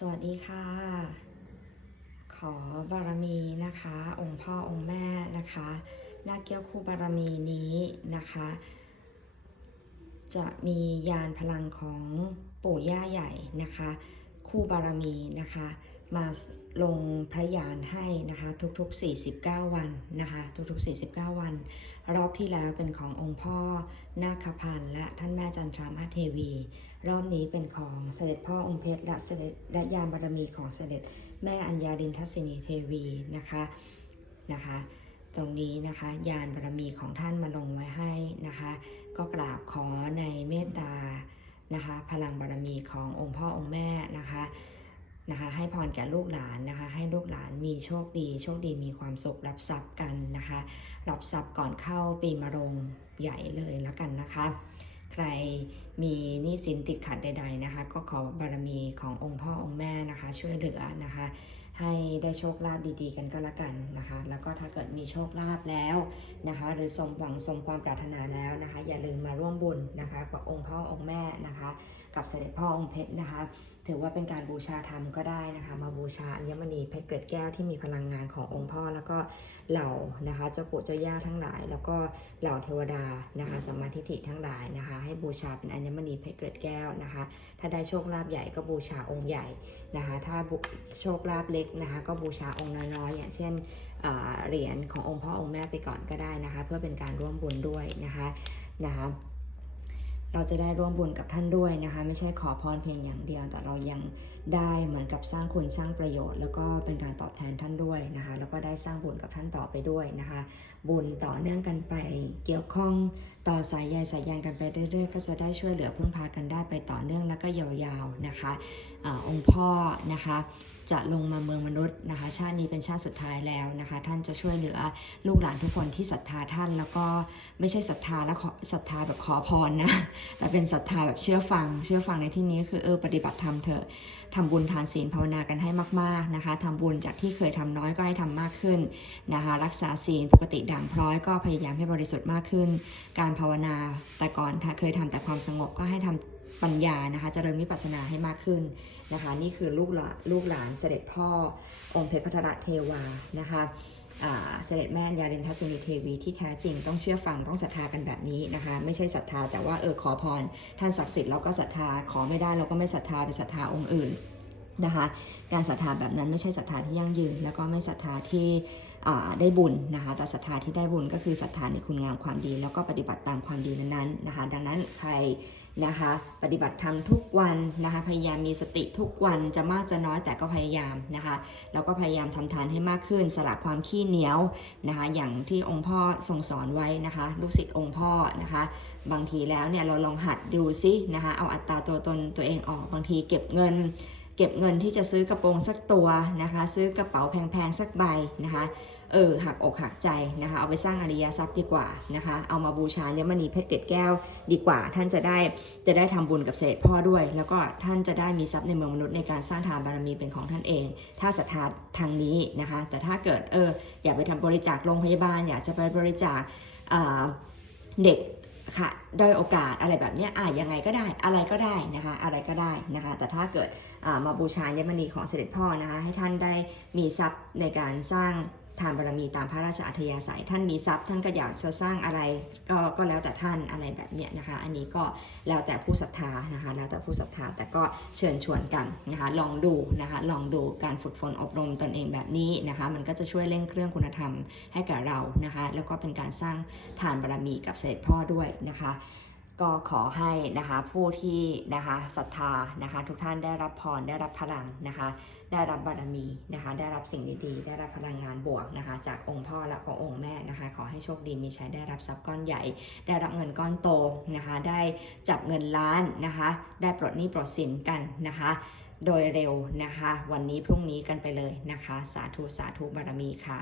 สวัสดีค่ะ ขอบารมีนะคะ องค์พ่อองค์แม่นะคะหน้าเกี้ยวคู่บารมีนี้นะคะ จะมียานพลังของปู่ย่าใหญ่นะคะ คู่บารมีนะคะ มา ลงพระยานให้นะคะทุกๆ 49 วันนะคะทุกๆ 49 วัน รอบที่แล้วเป็นขององค์พ่อนาคพันธ์และท่านแม่จันทรามาเทวี รอบนี้เป็นของเสด็จพ่อองค์เพชรและเสด็จและยานบารมีของเสด็จแม่อัญญาดินทัศนีเทวีนะคะนะคะตรงนี้นะคะยานบารมีของท่านมาลงไว้ให้นะคะก็กราบขอในเมตตานะคะพลังบารมีขององค์พ่อองค์แม่นะคะ นะคะให้พรแก่ลูกหลานนะคะ ให้ลูกหลานมีโชคดี โชคดีมีความสุขรับทรัพย์กันนะคะ รับทรัพย์ก่อนเข้าปีมะโรงใหญ่เลยแล้วกันนะคะ ใครมีหนี้สินติดขัดใด ๆนะคะ ก็ขอบารมีขององค์พ่อองค์แม่นะคะ ช่วยเหลือนะคะ ให้ได้โชคลาภดีๆ กันก็แล้วกันนะคะ แล้วก็ถ้าเกิดมีโชคลาภแล้วนะคะ หรือสมหวังสมความปรารถนาแล้วนะคะ อย่าลืมมาร่วมบุญนะคะกับองค์พ่อองค์แม่นะคะ กับเสด็จพ่อองค์เพชรนะคะ ถือว่าเป็นการบูชาธรรมก็ได้นะคะ มาบูชาอัญมณีเพชรเกล็ดแก้วที่มีพลังงานขององค์พ่อ แล้วก็เหล่านะคะเจ้าปู่เจ้าย่าทั้งหลาย แล้วก็เหล่าเทวดานะคะสัมมาทิฏฐิทั้งหลายนะคะ ให้บูชาเป็นอัญมณีเพชรเกล็ดแก้วนะคะ ถ้าได้โชคลาภใหญ่ก็บูชาองค์ใหญ่นะคะ ถ้าโชคลาภเล็กนะคะ ก็บูชาองค์น้อยๆอย่างเช่นเหรียญขององค์พ่อองค์แม่ไปก่อนก็ได้นะคะ เพื่อเป็นการร่วมบุญด้วยนะคะนะคะ เราจะได้ร่วมบุญกับท่านด้วยนะคะ ไม่ใช่ขอพรเพียงอย่างเดียว แต่เรายังได้เหมือนกับสร้างคุณสร้างประโยชน์ แล้วก็เป็นการตอบแทนท่านด้วยนะคะ แล้วก็ได้สร้างบุญกับท่านต่อไปด้วยนะคะ บุญต่อเนื่องกันไปเกี่ยวข้อง ต่อสายใยสายยานกันไปเรื่อยๆ ก็จะได้ช่วยเหลือพึ่งพากันได้ไปต่อเนื่องแล้วก็ยาวๆนะคะอาองค์พ่อนะคะจะลงมาเมืองมนุษย์นะคะ ชาตินี้เป็นชาติสุดท้ายแล้วนะคะ ท่านจะช่วยเหลือลูกหลานทุกคนที่ศรัทธาท่านแล้วก็ไม่ใช่ศรัทธาแล้วขอศรัทธาแบบขอพรนะแต่เป็นศรัทธาแบบเชื่อฟัง เชื่อฟังในที่นี้คือเออปฏิบัติธรรมเถอะ ทำบุญทานศีลภาวนากันให้มาก ๆนะคะทำบุญจากที่เคยทำน้อยก็ให้ทำมากขึ้นนะคะ รักษาศีลปกติด่างพร้อยก็พยายามให้บริสุทธิ์มากขึ้น การภาวนาแต่ก่อนเคยทำแต่ความสงบก็ให้ทำปัญญานะคะจะเจริญวิปัสสนาให้มากขึ้นนะคะ นี่คือลูกหลานลูกหลานเสด็จพ่อองค์เพพัทรเทวานะคะ เสด็จแม่ยารินทัศนีเทวีที่แท้จริงต้องเชื่อฟังต้องศรัทธากันแบบนี้นะคะ ไม่ใช่ศรัทธาแต่ว่าเออขอพรท่านศักดิ์สิทธิ์เราก็ศรัทธาขอไม่ได้เราก็ไม่ศรัทธาไปศรัทธาองค์อื่น นะคะการศรัทธาแบบนั้นไม่ใช่ศรัทธาที่ยั่งยืน แล้วก็ไม่ศรัทธาที่ได้บุญนะคะแต่ศรัทธาที่ได้บุญก็คือศรัทธาในคุณงามความดี แล้วก็ปฏิบัติตามความดีนั้นๆนะคะดังนั้นใครนะคะปฏิบัติธรรมทุกวันนะคะพยายามมีสติทุกวันจะมากจะน้อยแต่ก็พยายามนะคะแล้วก็พยายามทำทานให้มากขึ้น สละความขี้เหนียวนะคะอย่างที่องค์พ่อทรงสอนไว้นะคะลูกศิษย์องค์พ่อนะคะบางทีแล้วเนี่ยเราลองหัดดูซินะคะเอาอัตราตัวตนตัวเองออกบางทีเก็บเงิน เก็บเงินที่จะซื้อกระโปรงสักตัวนะคะ ซื้อกระเป๋าแพงๆสักใบนะคะเออหักอกหักใจนะคะเอาไปสร้างอริยทรัพย์ดีกว่านะคะเอามาบูชาเนี่ยมณีเพชรเกล็ดแก้วดีกว่า ท่านจะได้จะได้ทำบุญกับเศษพ่อด้วย แล้วก็ท่านจะได้มีทรัพย์ในเมืองมนุษย์ในการสร้างทานบารมีเป็นของท่านเอง ถ้าศรัทธาทางนี้นะคะ แต่ถ้าเกิดเอออยากไปทำบริจาคโรงพยาบาลอยากจะไปบริจาคเด็ก ค่ะด้อยโอกาสอะไรแบบนี้อะยังไงก็ได้อะไรก็ได้นะคะอะไรก็ได้นะคะ แต่ถ้าเกิดมาบูชาเยมณีของเสด็จพ่อนะคะให้ท่านได้มีทรัพย์ในการสร้าง ทานบารมีตามพระราชอัธยาศัย ท่านมีทรัพย์ท่านก็อยากจะสร้างอะไรก็ก็แล้วแต่ท่านอะไรแบบเนี้ยนะคะ อันนี้ก็แล้วแต่ผู้ศรัทธานะคะ แล้วแต่ผู้ศรัทธาแต่ก็เชิญชวนกันนะคะ ลองดูนะคะ ลองดูการฝึกฝนอบรมตนเองแบบนี้นะคะ มันก็จะช่วยเร่งเครื่องคุณธรรมให้กับเรานะคะ แล้วก็เป็นการสร้างทานบารมีกับเสด็จพ่อด้วยนะคะ ก็ขอให้นะคะผู้ที่นะคะศรัทธานะคะ ทุกท่านได้รับพรได้รับพลังนะคะ ได้รับบารมีนะคะ ได้รับสิ่งดีๆ ได้รับพลังงานบวกนะคะ จากองค์พ่อและขององค์แม่นะคะ ขอให้โชคดีมีชัยได้รับทรัพย์ก้อนใหญ่ ได้รับเงินก้อนโตนะคะ ได้จับเงินล้านนะคะ ได้ปลดหนี้ปลดสินกันนะคะโดยเร็วนะคะ วันนี้พรุ่งนี้กันไปเลยนะคะ สาธุสาธุบารมีค่ะ